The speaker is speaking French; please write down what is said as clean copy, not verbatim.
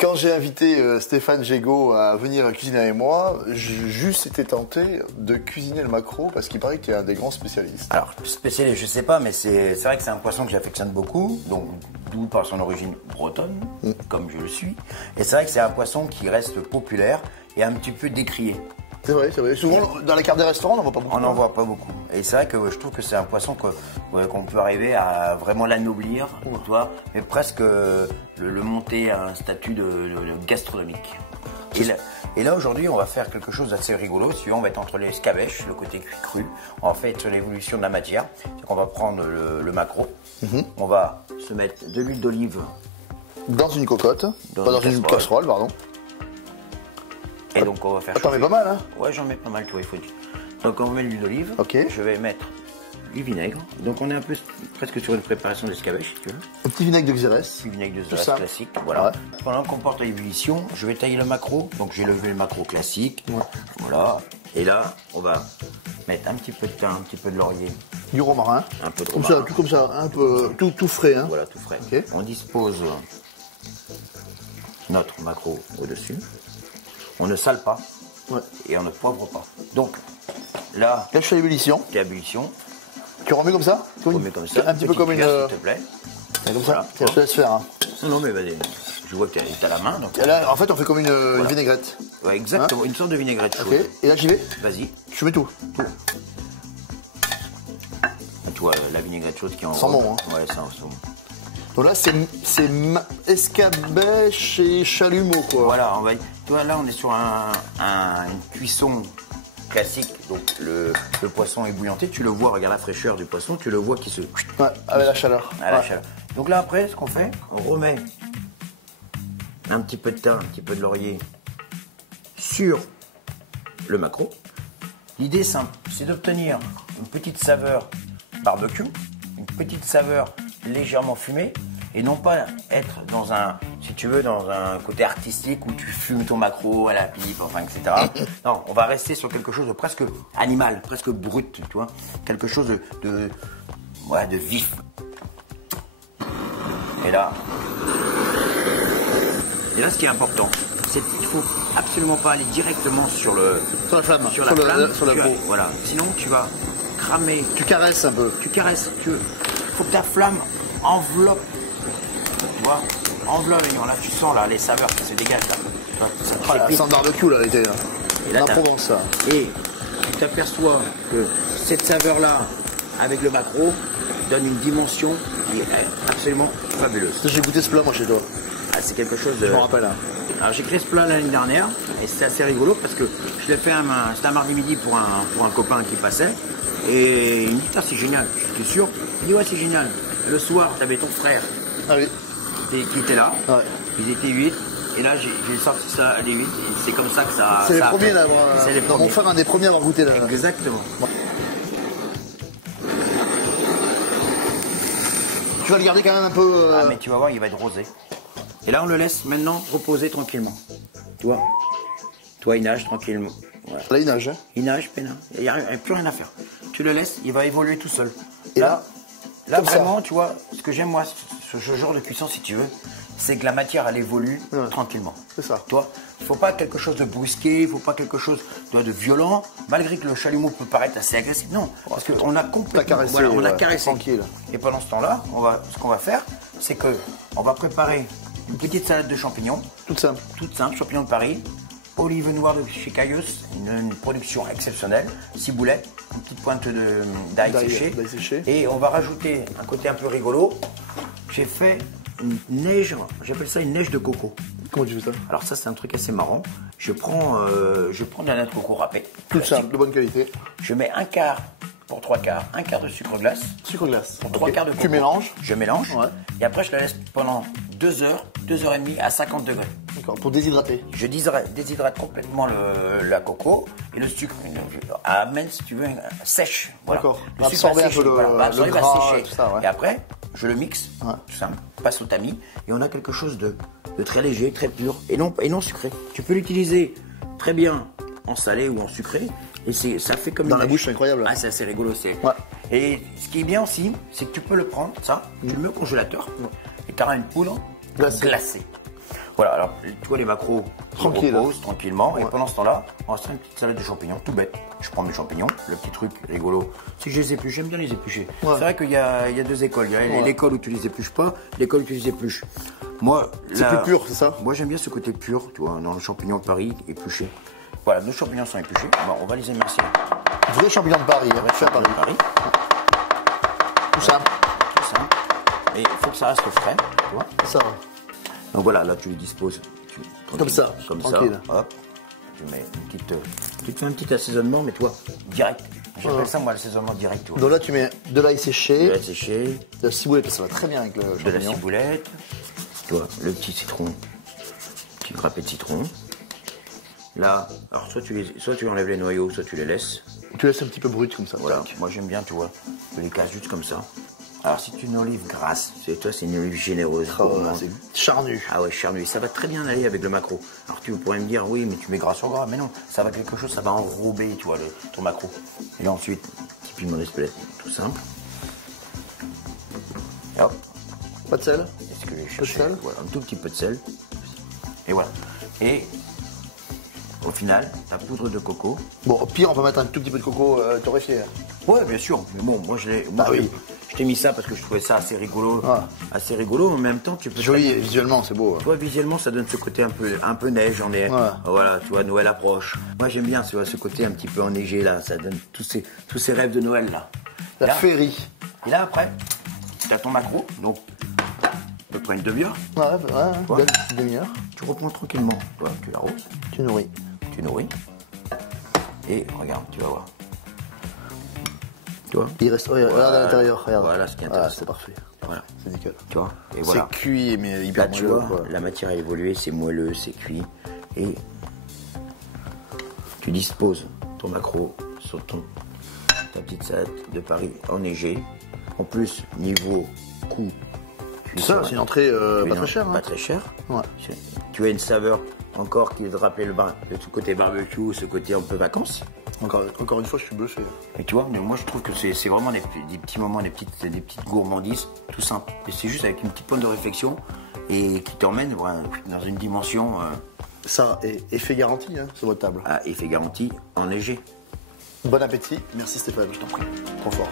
Quand j'ai invité Stéphane Gégaud à venir cuisiner avec moi, j'ai juste été tenté de cuisiner le maquereau parce qu'il paraît qu'il est un des grands spécialistes. Alors, spécialiste, je sais pas, mais c'est vrai que c'est un poisson que j'affectionne beaucoup, donc d'où par son origine bretonne, comme je le suis. Et c'est vrai que c'est un poisson qui reste populaire et un petit peu décrié. C'est vrai, c'est vrai. Souvent, dans la carte des restaurants, on n'en voit pas beaucoup. On n'en voit pas beaucoup. Et c'est vrai que je trouve que c'est un poisson qu'on peut arriver à vraiment l'anoblir, tu vois, mais presque le monter à un statut de gastronomique. Et là aujourd'hui, on va faire quelque chose d'assez rigolo. Si on va être entre les escabèches, le côté cuit cru. On va faire sur l'évolution de la matière. On va prendre le maquereau. On va se mettre de l'huile d'olive dans une cocotte, dans une casserole, pardon. Et donc on va faire. T'en mets pas mal, hein? Ouais, j'en mets pas mal, tu vois, il faut dire. Donc on met l'huile d'olive. Ok. Je vais mettre du vinaigre. Donc on est un peu presque sur une préparation d'escabeche, si tu veux. Un petit vinaigre de Xérès. Petit vinaigre de Xérès classique, voilà. Ouais. Pendant qu'on porte l'ébullition, je vais tailler le maquereau. Donc j'ai levé le maquereau classique. Ouais. Voilà. Et là, on va mettre un petit peu de thym, un petit peu de laurier. Du romarin. Un peu de romarin. romarin. Tout comme ça, un peu tout frais, hein. Voilà, tout frais. Okay. On dispose notre maquereau au-dessus. On ne sale pas. Ouais. Et on ne poivre pas. Donc là, je fais l'ébullition. L'ébullition. Tu remets comme ça? On met comme ça. Un petit peu comme une. S'il te plaît. Comme voilà. Ça. Je te laisse faire. Hein. Non, mais vas-y. Je vois que tu as la main. Donc... Et là, en fait, on fait comme une vinaigrette. Ouais, exactement. Hein? Une sorte de vinaigrette chaude. Ok. Et là, j'y vais. Vas-y. Je mets tout. Tu vois, la vinaigrette chaude qui est en. Sans bon, hein. Ouais, c'est en saumon. Donc là, c'est escabèche et chalumeau, quoi. Voilà, tu vois, là, on est sur une cuisson classique. Donc, le poisson est bouillanté. Tu le vois, regarde la fraîcheur du poisson. Tu le vois qui se... Ouais, avec la chaleur. La chaleur. Donc là, après, ce qu'on fait, on remet un petit peu de thym, un petit peu de laurier sur le maquereau. L'idée simple, c'est d'obtenir une petite saveur barbecue, une petite saveur légèrement fumée, et non pas être dans un, si tu veux, dans un côté artistique où tu fumes ton maquereau à la pipe, enfin, etc. Non, on va rester sur quelque chose de presque animal, presque brut, tu vois, quelque chose de vif. Et là, ce qui est important, c'est qu'il ne faut absolument pas aller directement sur la flamme, sur la peau. Voilà, sinon tu vas cramer. Tu caresses un peu. Tu caresses. Il faut que ta flamme enveloppe. Tu vois, enveloppe. Là, tu sens là, les saveurs qui se dégagent. Là. Ça sent le barbecue là, l'été. La Provence, ça. Et tu t'aperçois que cette saveur-là, avec le maquereau, donne une dimension qui est absolument fabuleuse. J'ai goûté ce plat, moi, chez toi. Ah, c'est quelque chose de... Je me rappelle. Hein. Alors j'ai créé ce plat l'année dernière et c'était assez rigolo parce que je l'ai fait c'était un mardi midi pour un copain qui passait et il me dit « c'est génial, je suis sûr ». Il dit « ouais, c'est génial ». Le soir, tu avais ton frère qui était là, ils étaient 8 et là j'ai sorti ça à les 8 et c'est comme ça que ça... C'est les premiers là, moi. C'est mon frère un des premiers à avoir goûté là. Exactement. Tu vas le garder quand même un peu... Ah mais tu vas voir, il va être rosé. Et là, on le laisse maintenant reposer tranquillement. Tu vois, il nage tranquillement. Voilà. Là, il nage. Hein. Il nage, pénin. Il n'y a plus rien à faire. Tu le laisses, il va évoluer tout seul. Et là vraiment, tu vois, ce que j'aime, moi, ce genre de cuisson, si tu veux, c'est que la matière, elle évolue tranquillement. C'est ça. Toi, il ne faut pas quelque chose de brusqué, il ne faut pas quelque chose de violent, malgré que le chalumeau peut paraître assez agressif. Non, parce qu'on a complètement... on a caressé. Tranquille. Et pendant ce temps-là, ce qu'on va faire, c'est qu'on va préparer une petite salade de champignons. Toute simple, champignons de Paris. Olive noire de chez Cailleus, une production exceptionnelle. Ciboulette, une petite pointe d'ail séché. Et on va rajouter un côté un peu rigolo. J'ai fait une neige, j'appelle ça une neige de coco. Comment tu fais ça? Alors ça, c'est un truc assez marrant. Je prends de la noix de coco râpée. Tout simple, de bonne qualité. Je mets un quart pour 3 quarts, un quart de sucre glace. Sucre glace. Pour 3 quarts de coco. Tu mélanges? Je mélange. Ouais. Et après, je la laisse pendant 2 heures, 2 heures et demie à 50 degrés. D'accord, pour déshydrater. Je déshydrate complètement la coco et le sucre. Amène, si tu veux, sèche. Voilà. D'accord. Le sucre va sécher. Le gras, va sécher. Tout ça, ouais. Et après, je le mixe, tout simple, passe au tamis, et on a quelque chose de très léger, très pur, et non sucré. Tu peux l'utiliser très bien en salé ou en sucré, et ça fait comme dans la bouche, c'est incroyable. Ah, c'est assez rigolo. Et ce qui est bien aussi, c'est que tu peux le prendre, tu le mets au congélateur, et tu auras une poudre glacée. Voilà, alors tu vois les macros, Tranquille. je repose tranquillement. Et Ouais. pendant ce temps-là, on va se faire une petite salade de champignons, tout bête. Je prends mes champignons, le petit truc rigolo. Si je les épluche, j'aime bien les éplucher. Ouais. C'est vrai qu'il y a deux écoles. Il y a Ouais. l'école où tu les épluches pas, l'école où tu les épluches. Moi, C'est plus pur, c'est ça? Moi, j'aime bien ce côté pur, tu vois, dans le champignon de Paris, épluché. Voilà, nos champignons sont épluchés. Bon, on va les émincer. Vrai champignon de Paris, hein, fait à Paris. Tout ça. Tout ça. Et il faut que ça reste frais, tu vois. Ça. Donc voilà, là tu les disposes. Comme ça, Comme tranquille. ça. Hop. Tu mets une petite. Tu te fais un petit assaisonnement, mais toi, direct. J'appelle ça moi l'assaisonnement direct. Tu vois. Donc là, tu mets de l'ail séché, De la sécher, de la ciboulette, ça va très bien avec le de la champignon. ciboulette, tu vois, le petit citron, petit râpé de citron. Là, alors soit tu enlèves les noyaux, soit tu les laisses. Tu laisses un petit peu brut comme ça. Voilà, tac. moi j'aime bien, tu vois, je les casse juste comme ça. Alors c'est une olive grasse, c'est une olive généreuse. Ah ouais, c'est charnu. Ah ouais, charnu. Ça va très bien aller avec le macro. Alors tu pourrais me dire, oui, mais tu mets gras sur gras. Mais non, ça va quelque chose, ça va enrober, tu vois, ton macro. Et ensuite, petit piment d'Espelette, tout simple. Et hop, Pas de sel. est-ce que j'ai de cherché sel. Voilà, un tout petit peu de sel. Et voilà. Et au final, ta poudre de coco. Bon, au pire, on peut mettre un tout petit peu de coco torréfié. Ouais, bien sûr. Mais bon, moi je l'ai. Ah oui. Je t'ai mis ça parce que je trouvais ça assez rigolo. Ah. Assez rigolo, mais en même temps, tu peux. Joli, visuellement, c'est beau. Tu vois, visuellement, ça donne ce côté un peu neige. On est, Ouais. voilà, tu vois, Noël approche. Moi, j'aime bien, tu vois, ce côté un petit peu enneigé là. Ça donne tous ces rêves de Noël là. La Là. féerie. Et là, après, tu as ton macro, donc à peu près une demi-heure. Ouais, Ouais. belle petite demi-heure. Tu reprends tranquillement. Tu vois, tu l'arroses, Tu nourris. tu nourris. Et regarde, tu vas voir. Tu vois Il reste. Regarde à l'intérieur, regarde. Voilà ce qui est Ah, intéressant. c'est parfait. Voilà, C'est nickel. tu vois. Et voilà. C'est cuit, mais hyper Là, tu moelleux, vois, quoi. la matière a évolué, c'est moelleux, c'est cuit. Et tu disposes ton macro sur ta petite salade de Paris enneigée. En plus, niveau coût, Ça, c'est une entrée pas très chère. Pas Hein. très cher. Ouais. Tu as une saveur encore qui te rappelle ce côté barbecue, ce côté un peu vacances. Encore une fois, je suis bluffé. Et tu vois, mais moi je trouve que c'est vraiment des petits moments, des petites gourmandises, tout simple. Et c'est juste avec une petite pointe de réflexion et qui t'emmène voilà, dans une dimension Ça, effet garanti hein, sur votre table. à effet garanti enneigé. Bon appétit. Merci Stéphane, je t'en prie. Trop fort.